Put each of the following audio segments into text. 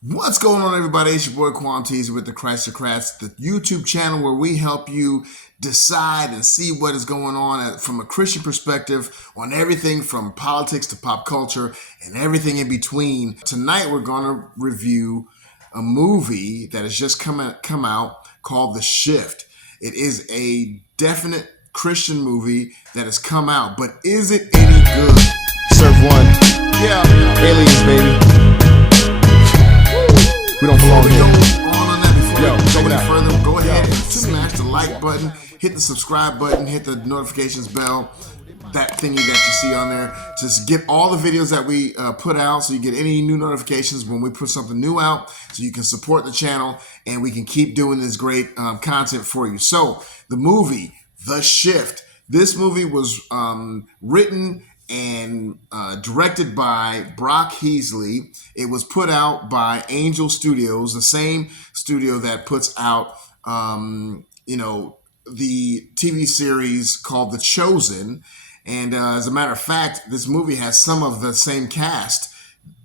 What's going on, everybody? It's your boy Quam Teasy with the Christocrats, the YouTube channel where we help you decide and see what is going on from a Christian perspective on everything from politics to pop culture and everything in between. Tonight, we're going to review a movie that has just come out called The Shift. It is a definite Christian movie that has come out, but is it any good? Serve one. Yeah. Aliens, baby. We don't belong Before we here. go on that, before Yo, we check go it any out. further, go ahead Yo. and smash the like button, hit the subscribe button, hit the notifications bell, that thingy that you see on there. Just get all the videos that we put out so you get any new notifications when we put something new out, so you can support the channel and we can keep doing this great content for you. So the movie, The Shift. This movie was written and directed by Brock Heasley. It was put out by Angel Studios, the same studio that puts out, the TV series called The Chosen. And as a matter of fact, this movie has some of the same cast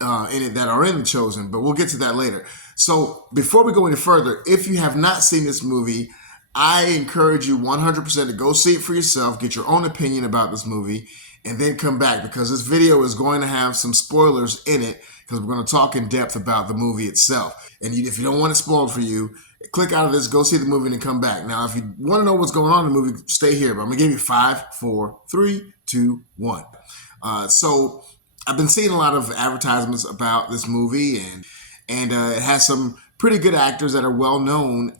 in it that are in The Chosen, but we'll get to that later. So before we go any further, if you have not seen this movie, I encourage you 100% to go see it for yourself, get your own opinion about this movie, and then come back, because this video is going to have some spoilers in it, because we're going to talk in depth about the movie itself. And if you don't want it spoiled for you, click out of this, go see the movie, and then come back. Now, if you want to know what's going on in the movie, stay here. But I'm going to give you 5, 4, 3, 2, 1. So I've been seeing a lot of advertisements about this movie, and it has some pretty good actors that are well known.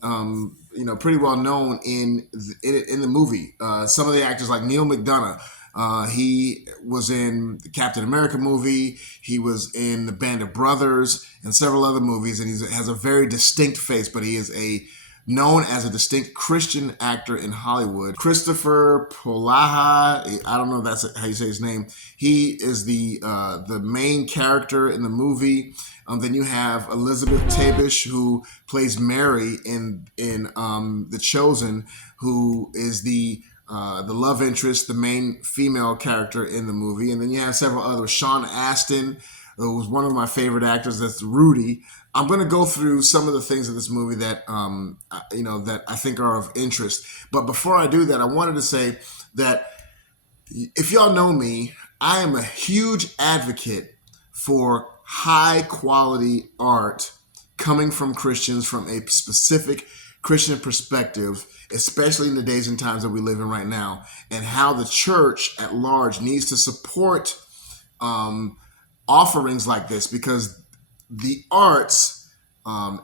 Pretty well known in the movie. Some of the actors, like Neil McDonough. He was in the Captain America movie. He was in the Band of Brothers and several other movies, and he has a very distinct face. But he is known as a distinct Christian actor in Hollywood. Christopher Polaha, I don't know if that's how you say his name. He is the main character in the movie. Then you have Elizabeth Tabish, who plays Mary in The Chosen, who is the love interest, the main female character in the movie. And then you have several others. Sean Astin, who was one of my favorite actors. That's Rudy. I'm going to go through some of the things in this movie that that I think are of interest. But before I do that, I wanted to say that if y'all know me, I am a huge advocate for high quality art coming from Christians, from a specific Christian perspective, especially in the days and times that we live in right now, and how the church at large needs to support offerings like this, because the arts,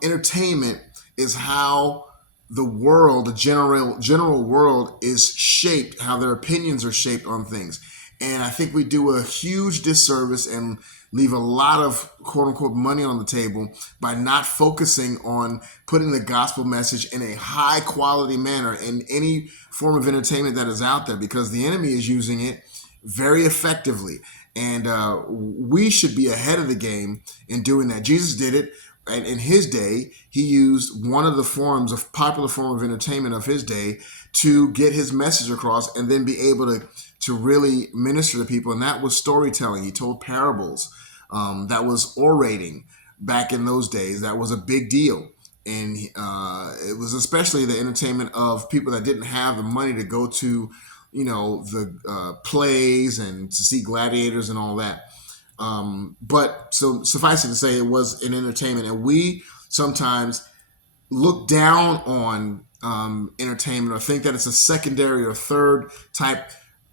entertainment, is how the world, the general world, is shaped, how their opinions are shaped on things. And I think we do a huge disservice and leave a lot of quote unquote money on the table by not focusing on putting the gospel message in a high quality manner in any form of entertainment that is out there, because the enemy is using it very effectively. And we should be ahead of the game in doing that. Jesus did it. And in his day, he used one of the popular form of entertainment of his day to get his message across and then be able to really minister to people. And that was storytelling. He told parables. That was orating back in those days. That was a big deal. And it was especially the entertainment of people that didn't have the money to go to, the plays and to see gladiators and all that. But so suffice it to say, it was an entertainment, and we sometimes look down on entertainment, or think that it's a secondary or third type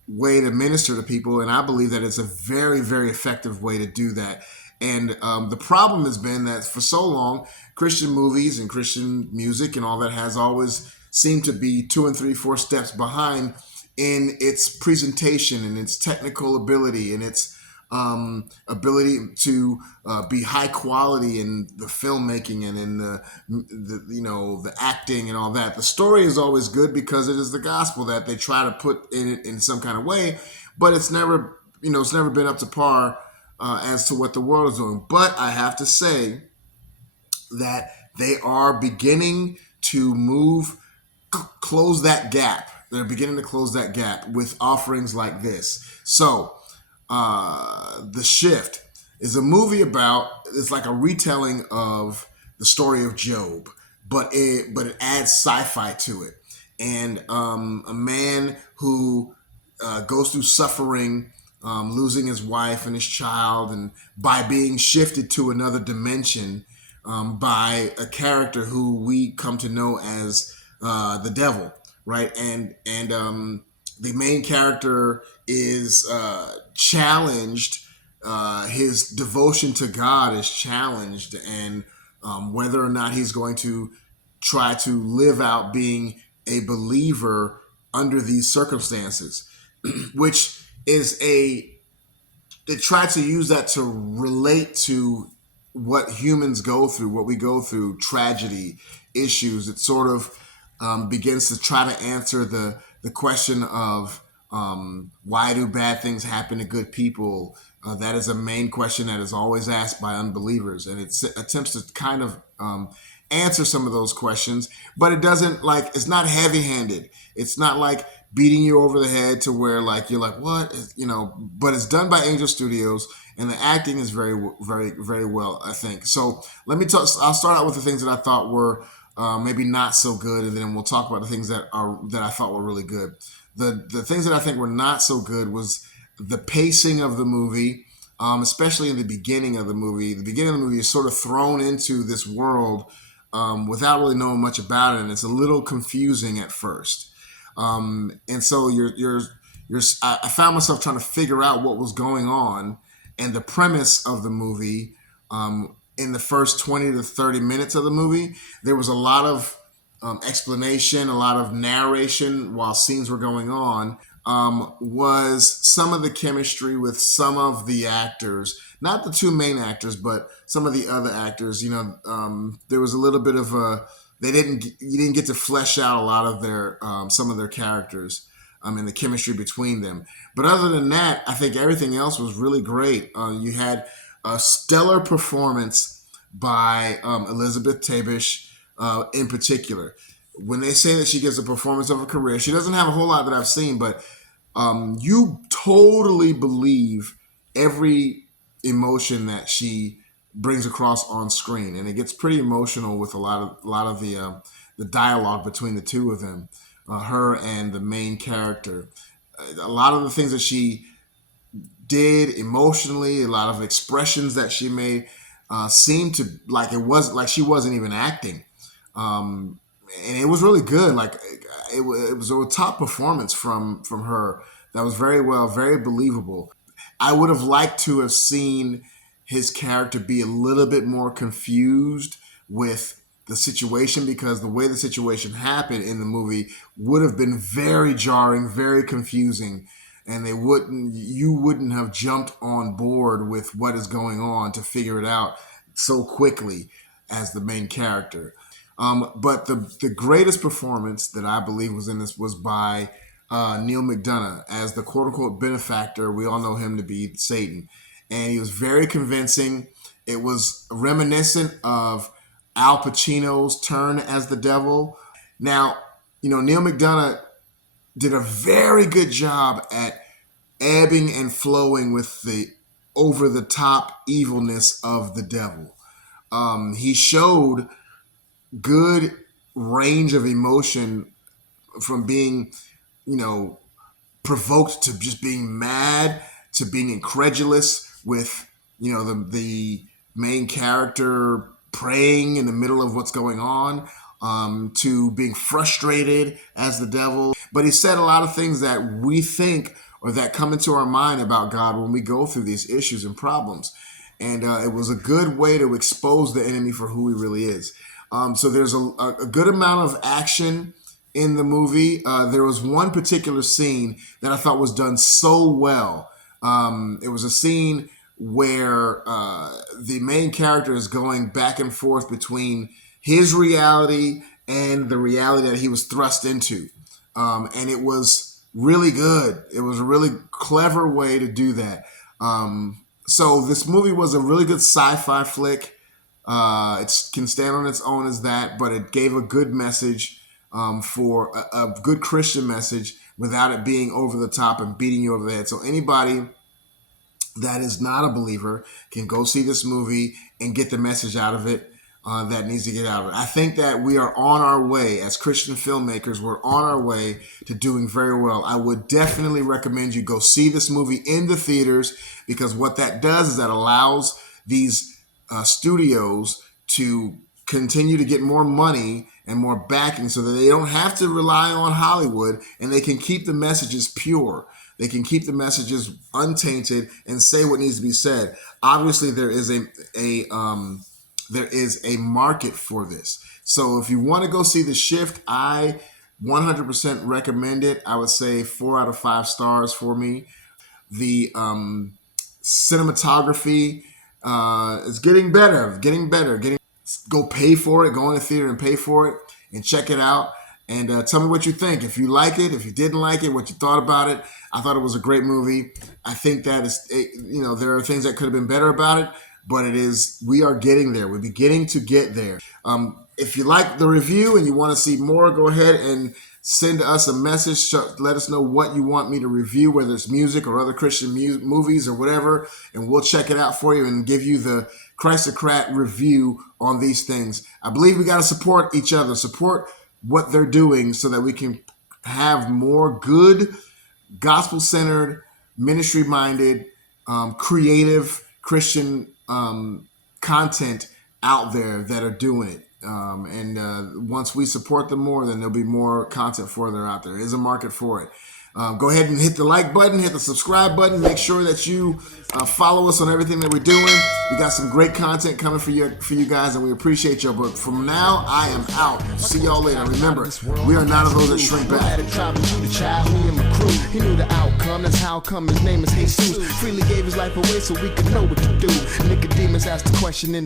way to minister to people. And I believe that it's a very, very effective way to do that. And the problem has been that for so long, Christian movies and Christian music and all that has always seemed to be 2 and 3, 4 steps behind in its presentation and its technical ability and its ability to be high quality in the filmmaking and in the acting and all that. The story is always good because it is the gospel that they try to put in it in some kind of way, but it's never been up to par as to what the world is doing. But I have to say that they are beginning to close that gap. They're beginning to close that gap with offerings like this. So The Shift. is a movie about, it's like a retelling of the story of Job, but it adds sci-fi to it, and a man who goes through suffering, losing his wife and his child, and by being shifted to another dimension by a character who we come to know as the devil, right? And the main character is challenged. His devotion to God is challenged, and whether or not he's going to try to live out being a believer under these circumstances, which is a they try to use that to relate to what humans go through, what we go through, tragedy, issues. It sort of begins to try to answer the question of why do bad things happen to good people? That is a main question that is always asked by unbelievers, and it attempts to kind of answer some of those questions, but it doesn't, like, it's not heavy-handed. It's not like beating you over the head to where like you're like what is, but it's done by Angel Studios, and the acting is very very very well, I think. So let me talk. I'll start out with the things that I thought were maybe not so good, and then we'll talk about the things that I thought were really good. The things that I think were not so good was the pacing of the movie, especially in the beginning of the movie. The beginning of the movie is sort of thrown into this world without really knowing much about it, and it's a little confusing at first. And so I found myself trying to figure out what was going on and the premise of the movie. In the first 20 to 30 minutes of the movie, there was a lot of explanation, a lot of narration while scenes were going on. Was some of the chemistry with some of the actors, not the two main actors, but some of the other actors. There was a little bit of a you didn't get to flesh out a lot of their some of their characters and the chemistry between them. But other than that, I think everything else was really great. You had a stellar performance by Elizabeth Tabish in particular. When they say that she gives a performance of her career, she doesn't have a whole lot that I've seen, but you totally believe every emotion that she brings across on screen, and it gets pretty emotional with a lot of the dialogue between the two of them, her and the main character. A lot of the things that she did emotionally, a lot of expressions that she made, seemed to like it was like she wasn't even acting, and it was really good. Like it was a top performance from her. That was very well, very believable. I would have liked to have seen his character be a little bit more confused with the situation, because the way the situation happened in the movie would have been very jarring, very confusing, and you wouldn't have jumped on board with what is going on to figure it out so quickly as the main character. But the greatest performance that I believe was in this was by Neil McDonough as the quote unquote benefactor. We all know him to be Satan, and he was very convincing. It was reminiscent of Al Pacino's turn as the devil. Now, Neil McDonough did a very good job at ebbing and flowing with the over the top evilness of the devil. He showed good range of emotion from being, you know, provoked to just being mad to being incredulous with, the main character praying in the middle of what's going on, to being frustrated as the devil. But he said a lot of things that we think or that come into our mind about God when we go through these issues and problems. And it was a good way to expose the enemy for who he really is. So there's a good amount of action in the movie. There was one particular scene that I thought was done so well. It was a scene where the main character is going back and forth between his reality and the reality that he was thrust into. And it was really good. It was a really clever way to do that. So this movie was a really good sci-fi flick. It can stand on its own as that, but it gave a good message, for a good Christian message without it being over the top and beating you over the head. So anybody that is not a believer can go see this movie and get the message out of it that needs to get out of it. I think that we are on our way as Christian filmmakers. We're on our way to doing very well. I would definitely recommend you go see this movie in the theaters, because what that does is that allows these studios to continue to get more money and more backing, so that they don't have to rely on Hollywood, and they can keep the messages pure. They can keep the messages untainted and say what needs to be said. Obviously, there is a market for this. So if you want to go see The Shift, I 100% recommend it. I would say 4 out of 5 stars for me. The cinematography is getting better. Go pay for it. Go in the theater and pay for it and check it out. And tell me what you think. If you like it, if you didn't like it, what you thought about it. I thought it was a great movie. I think that there are things that could have been better about it, but we are getting there. We're beginning to get there. If you like the review and you want to see more, go ahead and send us a message. Let us know what you want me to review, whether it's music or other Christian movies or whatever, and we'll check it out for you and give you the Christocrat review on these things. I believe we got to support each other, support what they're doing, so that we can have more good, gospel-centered, ministry-minded, creative Christian content out there that are doing it. Once we support them more, then there'll be more content further out there. There is a market for it. Go ahead and hit the like button, hit the subscribe button. Make sure that you follow us on everything that we're doing. We got some great content coming for you guys, and we appreciate you. But from now, I am out. See y'all later. Remember, we are not of those that shrink back. He knew the outcome. That's how come his name is Jesus. Freely gave his life away so we could know what to do. Nicodemus asked the question in